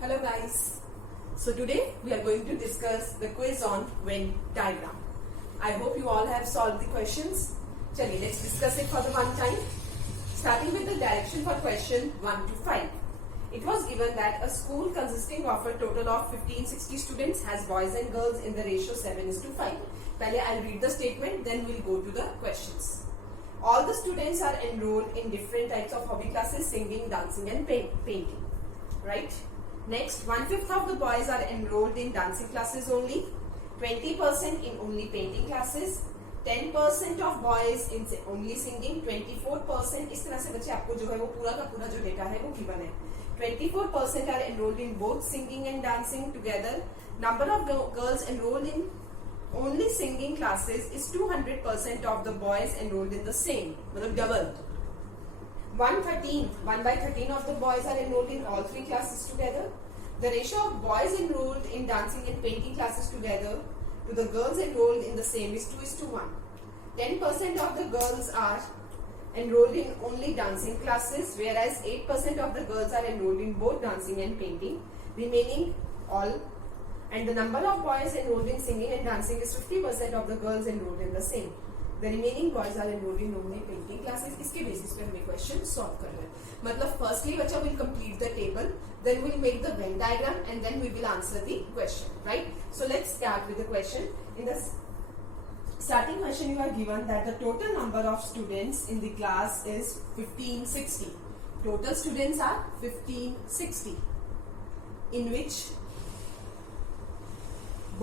Hello guys. So today we are going to discuss the quiz on Venn diagram. I hope you all have solved the questions. Chaliye, let's discuss it for the one time. Starting with the direction for question 1 to 5. It was given that a school consisting of a total of 1560 students has boys and girls in the ratio 7:5. Pehle I'll read the statement, then we'll go to the questions. All the students are enrolled in different types of hobby classes, singing, dancing and painting. Right? Next, 1/5 of the boys are enrolled in dancing classes only, 20% in only painting classes, 10% of boys in only singing, 24% इस तरह से बच्चे आपको जो है वो पूरा का पूरा जो डेटा है वो गिवन है. 24% are enrolled in both singing and dancing together. Number of girls enrolled in only singing classes is 200% of the boys enrolled in the same, मतलब double. 1/13 of the boys are enrolled in all three classes together. The ratio of boys enrolled in dancing and painting classes together to the girls enrolled in the same is 2:1. 10% of the girls are enrolled in only dancing classes, whereas 8% of the girls are enrolled in both dancing and painting. Remaining all, and the number of boys enrolled in singing and dancing is 50% of the girls enrolled in the same. The remaining boys are enrolled in only painting classes. इसके basis पे हमें question solve करना है. मतलब firstly बच्चा will complete the table, then we'll make the Venn diagram and then we will answer the question. Right? So let's start with the question. In the starting question, you are given that the total number of students in the class is 1560. Total students are 1560, in which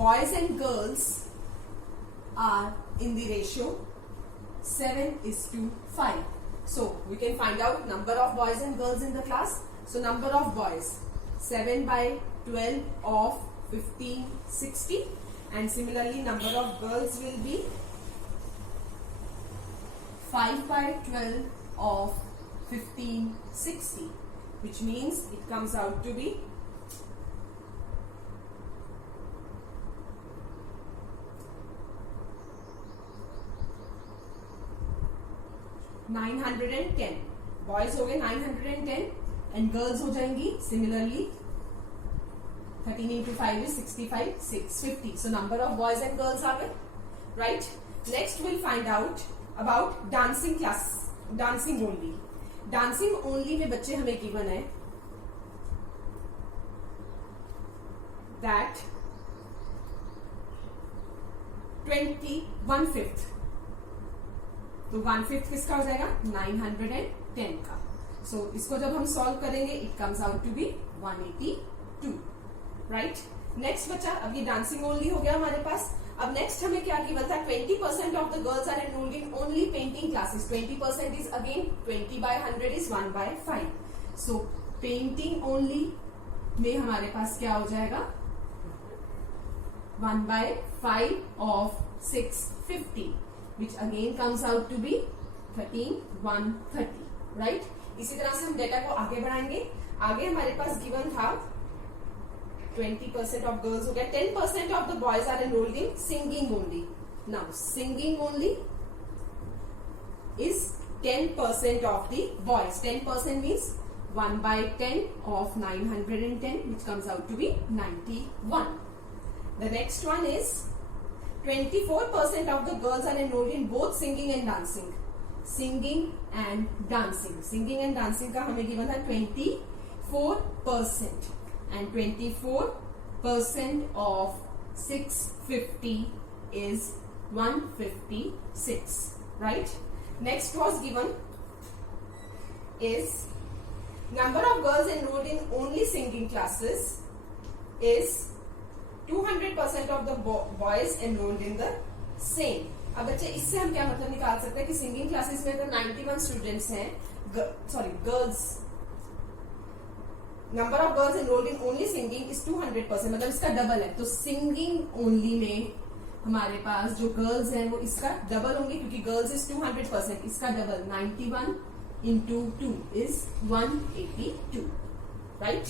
boys and girls are in the ratio 7:5. So we can find out number of boys and girls in the class. So number of boys 7/12 of 1560, and similarly number of girls will be 5/12 of 1560, which means it comes out to be 910. Boys हो गए 910 and girls हो जाएंगी similarly 13 into 5 is 65, 650. So number of boys and girls are there, right? Next we'll find out about dancing class, dancing only. Dancing only में बच्चे हमें given है that 1/5. तो 1/5 किसका हो जाएगा 910 का. सो इसको जब हम सॉल्व करेंगे it comes out to be 182. Right. Next बच्चा, अब ये डांसिंग ओनली हो गया हमारे पास. अब नेक्स्ट हमें क्या गिवन था, 20% of the girls are enrolled in only painting classes. 20% is again 20/100 is 1/5. So painting only में हमारे पास क्या हो जाएगा 1/5 of 650, which again comes out to be 13,130. right? इसी तरह से हम डेटा को आगे बढ़ाएंगे. आगे हमारे पास गिवन था 20% ऑफ गर्ल्स हो गया. 10% of the boys are enrolled in singing only. Now singing only is 10% of the boys. 10% means 1/10 of 910, which comes out to be 91. The next one is 24% of the girls are enrolled in both singing and dancing. Singing and dancing. Singing and dancing का हमें given था 24%, and 24% of 650 is 156. Right? Next was given is number of girls enrolled in only singing classes is 200% of the boys enrolled in the same. अब बच्चे इससे हम क्या मतलब निकाल सकते हैं कि सिंगिंग क्लासेस में अगर 91 स्टूडेंट्स हैं, girls, number of girls enrolled in only singing is 200%, मतलब इसका डबल है. तो सिंगिंग ओनली में हमारे पास जो गर्ल्स हैं वो इसका डबल होंगे, क्योंकि गर्ल्स इज 200%, इसका double 91 into 2 is 182. right?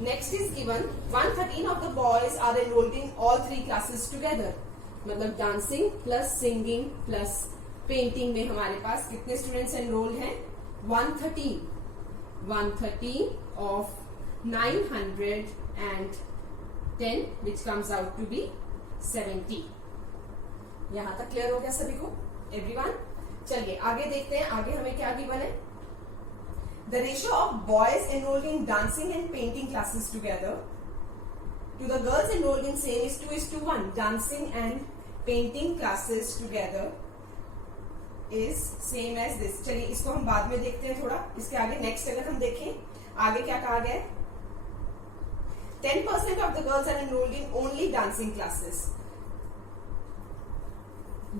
Next is given 1/13 of the boys are enrolled in all three classes together. मतलब dancing plus singing plus painting में हमारे पास कितने स्टूडेंट्स एनरोल्ड हैं 113 of 910 which comes out to be 70. यहां तक clear हो गया सभी को एवरीवन? चलिए आगे देखते हैं, आगे हमें क्या गिवन है. The ratio of boys enrolled in dancing and painting classes together to the girls enrolled in same is 2:1. Dancing and painting classes together is same as this. चलिए इसको हम बाद में देखते हैं थोड़ा. इसके आगे नेक्स्ट अगर हम देखें आगे क्या कहा गया है. 10% of the girls are enrolled in only dancing classes.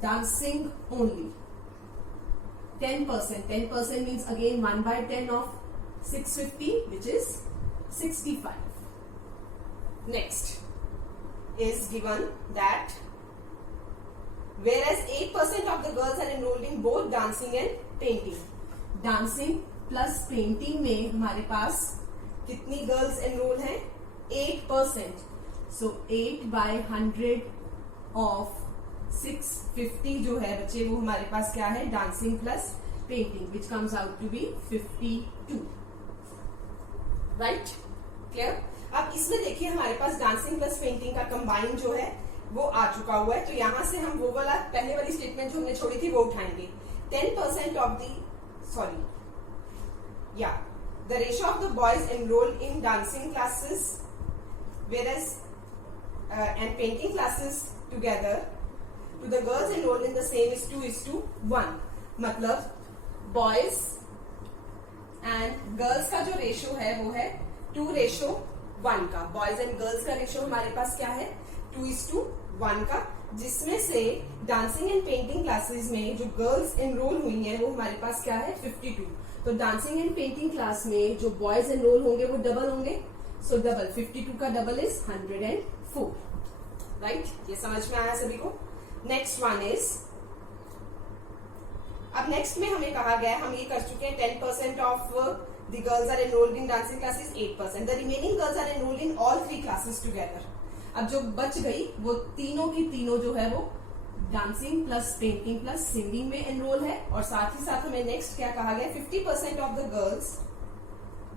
Dancing only. 10%. 10% means again 1/10 of 650, which is 65. Next is given that whereas 8% of the girls are enrolled in both dancing and painting. Dancing plus painting में हमारे पास कितनी girls enrol हैं? 8%. So 8/100 of 650 जो है बच्चे वो हमारे पास क्या है? Dancing plus painting which comes out to be 52. Right? Clear? अब इसमें देखिए हमारे पास डांसिंग प्लस पेंटिंग का कंबाइन जो है वो आ चुका हुआ है. तो यहां से हम वो वाला पहले वाली स्टेटमेंट जो हमने छोड़ी थी वो उठाएंगे. 10% of the the ratio of the boys enrolled in dancing classes whereas and painting classes together to the girls enrolled in the same is 2:1. मतलब boys and girls का जो रेशियो है वो है 2:1 का. बॉयज एंड गर्ल्स का ratio हमारे पास क्या है? 2:1 का, जिसमें से डांसिंग एंड पेंटिंग क्लासेस में जो गर्ल्स एनरोल हुई हैं वो हमारे पास क्या है? 52. तो डांसिंग एंड पेंटिंग क्लास में जो बॉयज एनरोल होंगे वो डबल होंगे. सो डबल 52 का डबल इज 104. राइट? ये समझ में आया सभी को? नेक्स्ट वन इज, अब नेक्स्ट में हमें कहा गया है, हम ये कर चुके हैं 10% of the girls are enrolled in dancing classes, 8%. The remaining girls are enrolled in all 3 classes together. अब जो बच गई वो तीनों की तीनों जो है वो dancing plus painting plus singing में एनरोल है. और साथ ही साथ हमें नेक्स्ट क्या कहा गया? 50% of the girls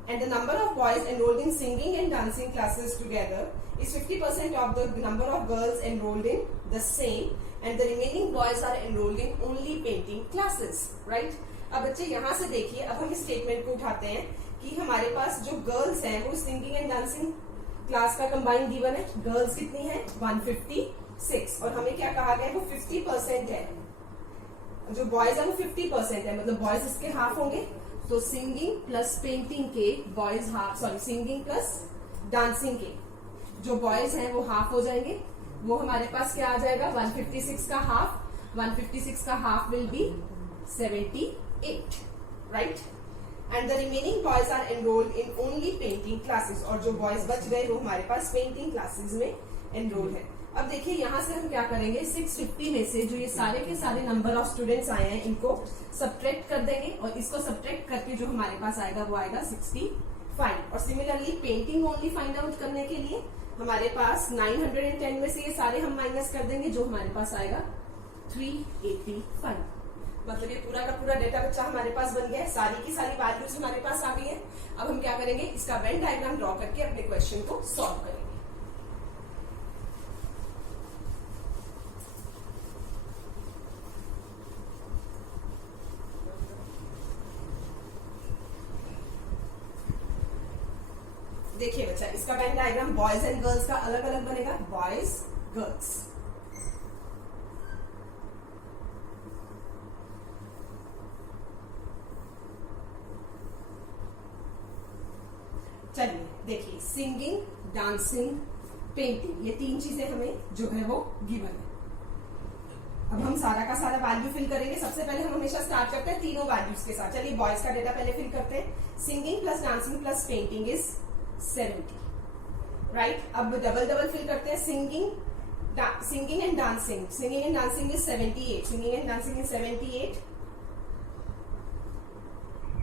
and the number of boys enrolled in singing and dancing classes together is 50% of the number of girls enrolled in the same, and the remaining boys are enrolled in only painting classes. Right? अब बच्चे यहाँ से देखिए, अब हम इस statement को उठाते हैं कि हमारे पास जो गर्ल्स हैं वो सिंगिंग एंड डांसिंग क्लास का कंबाइंड गिवन है. गर्ल्स कितनी है? 156. और हमें क्या कहा गया है? वो 50% है. जो बॉयज है वो 50% है, मतलब बॉयज इसके हाफ होंगे. तो सिंगिंग प्लस पेंटिंग के boys half, sorry singing plus dancing के जो बॉयज हैं वो हाफ हो जाएंगे. वो हमारे पास क्या आ जाएगा? 156 का हाफ. 156 का half will be 78. Right? And the remaining boys are enrolled in only painting classes. और जो बॉयज बच गए वो हमारे पास पेंटिंग क्लासेस में एनरोल है. अब देखिए यहां से हम क्या करेंगे? 650 में से जो ये सारे के सारे नंबर ऑफ स्टूडेंट्स आए हैं इनको सब्ट्रैक्ट कर देंगे, और इसको सब्ट्रैक्ट करके जो हमारे पास आएगा वो आएगा 65. और similarly painting only find out करने के लिए हमारे पास 910 में से ये सारे हम माइनस कर देंगे, जो हमारे पास आएगा 385. मतलब ये पूरा का पूरा डेटा बच्चा हमारे पास बन गया है. सारी की सारी वैल्यूज हमारे पास आ गई है. अब हम क्या करेंगे? इसका वेन डायग्राम ड्रॉ करके अपने क्वेश्चन को सॉल्व करेंगे. देखिए बच्चा, इसका Venn diagram boys and girls का अलग अलग बनेगा. Boys, girls. चलिए देखिए, सिंगिंग, डांसिंग, पेंटिंग, ये 3 चीजें हमें जो है वो गिवन है. अब हम सारा का सारा वैल्यू फिल करेंगे. सबसे पहले हम हमेशा स्टार्ट करते हैं तीनों वैल्यूज के साथ. चलिए बॉयज का डेटा पहले फिल करते हैं. Singing plus dancing plus painting is 70. Right? अब डबल डबल फिल करते हैं. Singing and dancing. Singing and dancing is 78. Singing and dancing is 78.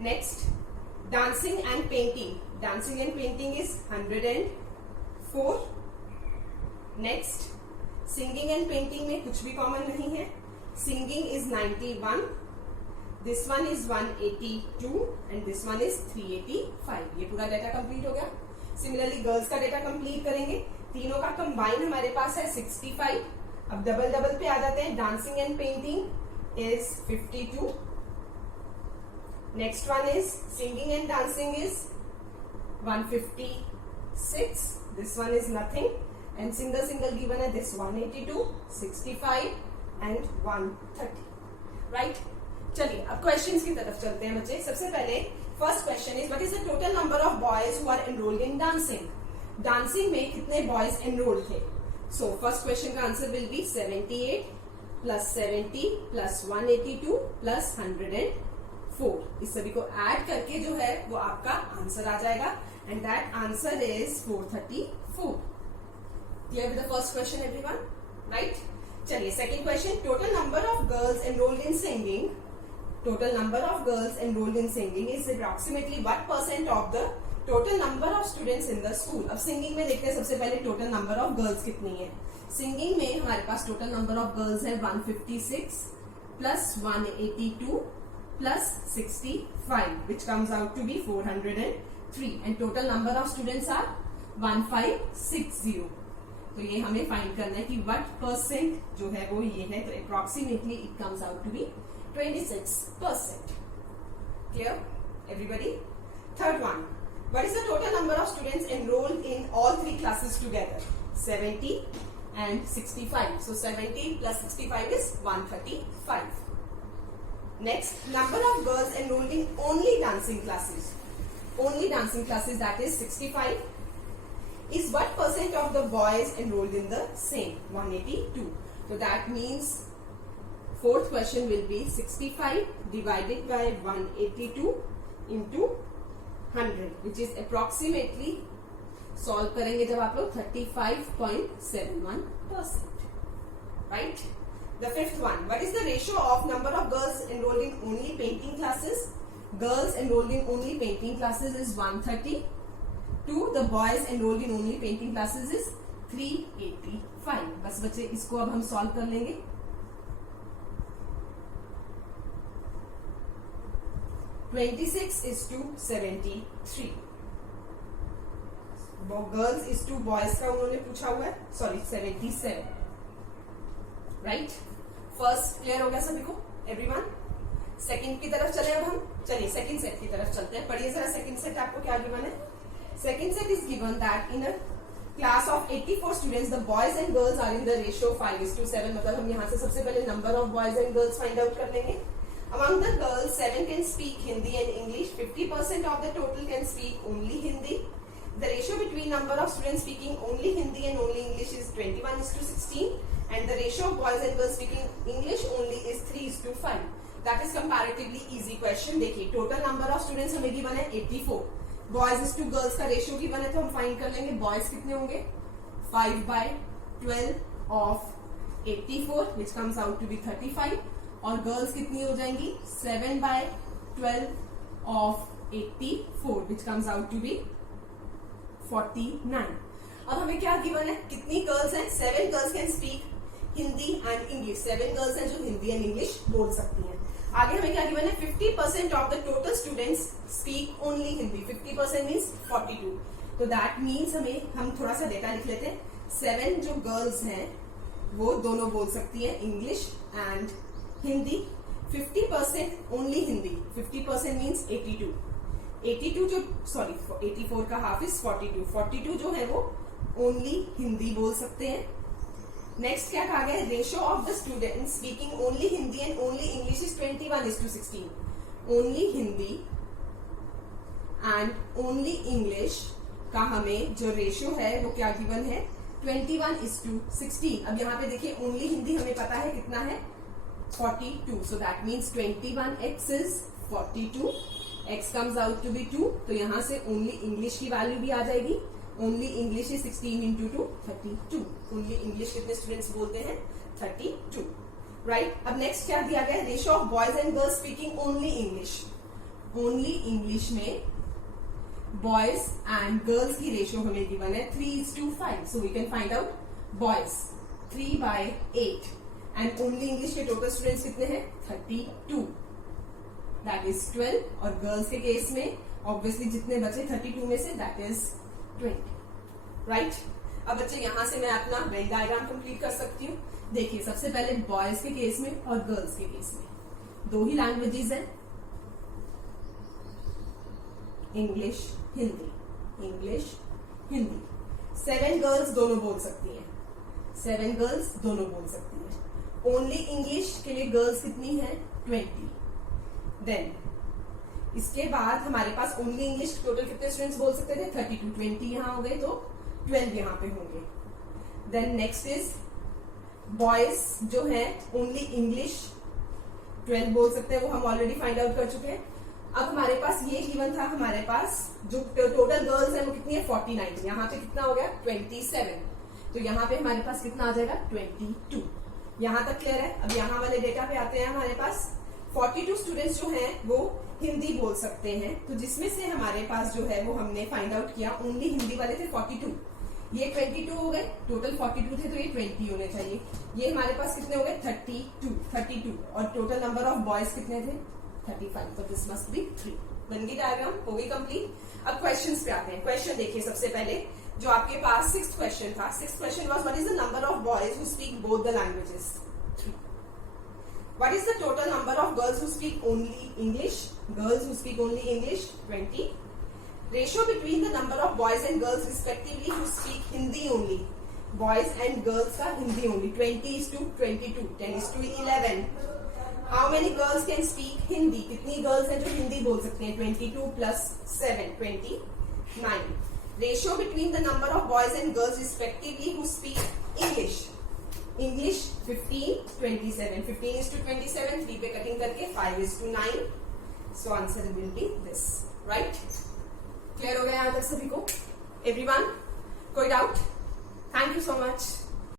Next dancing and painting. Dancing and painting is 104. Next, singing and painting में कुछ भी common नहीं है. Singing is 91. This one is 182 and this one is 385. ये पूरा data complete हो गया. Similarly girls का डेटा कंप्लीट करेंगे, तीनों का कंबाइन हमारे पास है 65। अब डबल डबल पे आ जाते हैं, dancing and painting is 52, next one is singing and dancing is 156, this one is nothing, and single given है दिस 182, 65 एंड 130, राइट। चलिए अब क्वेश्चंस की तरफ चलते हैं बच्चे। सबसे पहले first question is what is the total number of boys who are enrolled in dancing. Dancing में कितने बॉयज एनरोल्ड थे? सो फर्स्ट क्वेश्चन का answer will be 78 plus 70 plus 182 plus 104। इस सभी को ऐड करके जो है वो आपका आंसर आ जाएगा, and that answer is 434। Clear with the first question everyone, right. चलिए second question, total number of girls enrolled in singing, total number of girls enrolled in singing is approximately what percent of the total number of students in the school। अब singing में देखते हैं सबसे पहले total number of girls कितनी है। Singing में हमारे पास टोटल नंबर ऑफ गर्ल्स है 156 plus 182 plus 65 which comes out to be 403 and total number of students are 1560। तो ये हमें फाइंड करना है कि what percent जो है वो ये है, तो approximately it comes out to be 26%. Clear, everybody? Third one, what is the total number of students enrolled in all three classes together? 70 and 65. So 70 plus 65 is 135. Next, number of girls enrolled in only dancing classes. Only dancing classes, that is 65. Is what percent of the boys enrolled in the same? 182. So that means fourth question will be 65 divided by 182 into 100 which is approximately, solve करेंगे जब आप लोग 35.71%, right। The fifth one, what is the ratio of number of girls enrolled in only painting classes? Girls enrolled in only painting classes is 130 to the boys enrolled in only painting classes is 385। बस बच्चे इसको अब हम solve कर लेंगे। 26 is to 73, girls is to boys का उन्होंने पूछा हुआ है, सॉरी 77, राइट। फर्स्ट क्लियर हो गया सभी को, एवरीवन। सेकंड की तरफ चले अब हम, चलिए सेकंड सेट की तरफ चलते हैं। पढ़िए जरा सेकंड सेट आपको क्या गिवन है। Second set is given that in a class of 84 students the boys and girls are in the ratio 5:7। मतलब हम यहाँ से सबसे पहले number of boys and girls find out कर लेंगे। Among the girls, 7 can speak Hindi and English. 50% of the total can speak only Hindi. The ratio between number of students speaking only Hindi and only English is 21:16, and the ratio of boys and girls speaking English only is 3:5. That is comparatively easy question. देखिए total number of students हमें given है 84. Boys is to girls का ratio given है, तो हम find कर लेंगे boys कितने होंगे 5/12 of 84 which comes out to be 35, और गर्ल्स कितनी हो जाएंगी 7/12 of 84 which comes out to be 49। अब हमें क्या गिवन है, कितनी गर्ल्स हैं, 7 girls can speak Hindi and English, 7 girls हैं जो हिंदी एंड इंग्लिश बोल सकती हैं। आगे हमें क्या गिवन है, 50% of the total students speak only Hindi, 50% means 42। तो दैट मीन्स हम थोड़ा सा डेटा लिख लेते हैं। 7 जो गर्ल्स हैं वो दोनों बोल सकती हैं English and Hindi. 50% only Hindi, 50% means 82 जो, सॉरी 84 का हाफ इज 42 जो है वो ओनली हिंदी बोल सकते हैं। नेक्स्ट क्या कहा गया, ratio of the students speaking only Hindi and only English is 21:16। Only Hindi and only English का हमें जो रेशियो है वो क्या गिवन है 21:16। अब यहाँ पे देखिए ओनली हिंदी हमें पता है कितना है 42, so that means 21x is 42, x comes out to be 2, तो यहाँ से ओनली इंग्लिश की वैल्यू भी आ जाएगी। Only English is 16 into 2 32। Only English कितने स्टूडेंट्स बोलते हैं 32, राइट। अब नेक्स्ट क्या दिया गया, ratio of boys and girls speaking only English. Only English में बॉयज एंड गर्ल्स की रेशियो हमें गिवन है 3:5, so we can find out boys 3/8 and only English के टोटल स्टूडेंट्स कितने हैं 32, दैट इज 12। और गर्ल्स के केस में ऑब्वियसली जितने बचे 32 में से दैट इज 20, राइट। अब बच्चे यहां से मैं अपना वेन डायग्राम कंप्लीट कर सकती हूँ। देखिए सबसे पहले बॉयज के केस में और गर्ल्स के केस में दो ही लैंग्वेजेस हैं, English Hindi, English Hindi. 7 girls दोनों बोल सकती हैं, 7 गर्ल्स दोनों बोल सकती हैं। ओनली इंग्लिश के लिए गर्ल्स कितनी है? 20। देन इसके बाद हमारे पास ओनली इंग्लिश टोटल कितने स्टूडेंट्स बोल सकते थे? 32। 20 यहां हो गए तो 12 यहां पे होंगे। देन नेक्स्ट इज बॉयज जो है ओनली इंग्लिश 12 बोल सकते हैं, वो हम ऑलरेडी फाइंड आउट कर चुके हैं। अब हमारे पास ये गिवन था, हमारे पास जो टोटल गर्ल्स है वो कितनी है? 49। यहाँ पे कितना हो गया? 27। तो यहाँ पे हमारे पास कितना आ जाएगा? 22। यहाँ तक क्लियर है। अब यहाँ वाले डेटा पे आते हैं। हमारे पास 42 स्टूडेंट्स जो हैं वो हिंदी बोल सकते हैं, तो जिसमें से हमारे पास जो है वो हमने फाइंड आउट किया ओनली हिंदी वाले थे 42, ये 22 हो गए। टोटल 42 थे तो ये 20 होने चाहिए। ये हमारे पास कितने हो गए? 32। और टोटल नंबर ऑफ बॉयज कितने थे? 35। तो दिस मस्ट बी 3। बन गई डायग्राम, हो गई कंप्लीट। अब क्वेश्चंस पे आते हैं। क्वेश्चन देखिए सबसे पहले जो आपके पास 6th क्वेश्चन था। 6th question was what is the number of boys who speak both the languages? 3। What is the total number of girls who speak only English? Girls who speak only English 20. Ratio between the number of boys and girls respectively who speak Hindi only. Boys and girls का Hindi only 20:22, 10:11. How many girls can speak Hindi? कितनी girls हैं जो हिंदी बोल सकते हैं? 22 plus 7, 29. Ratio between the number of boys and girls respectively who speak English. English 15:27. 15:27. 3 पे cutting करके 5:9. So answer will be this. Right? Clear हो गया यहाँ तक सभी को? Everyone? कोई doubt? Thank you so much.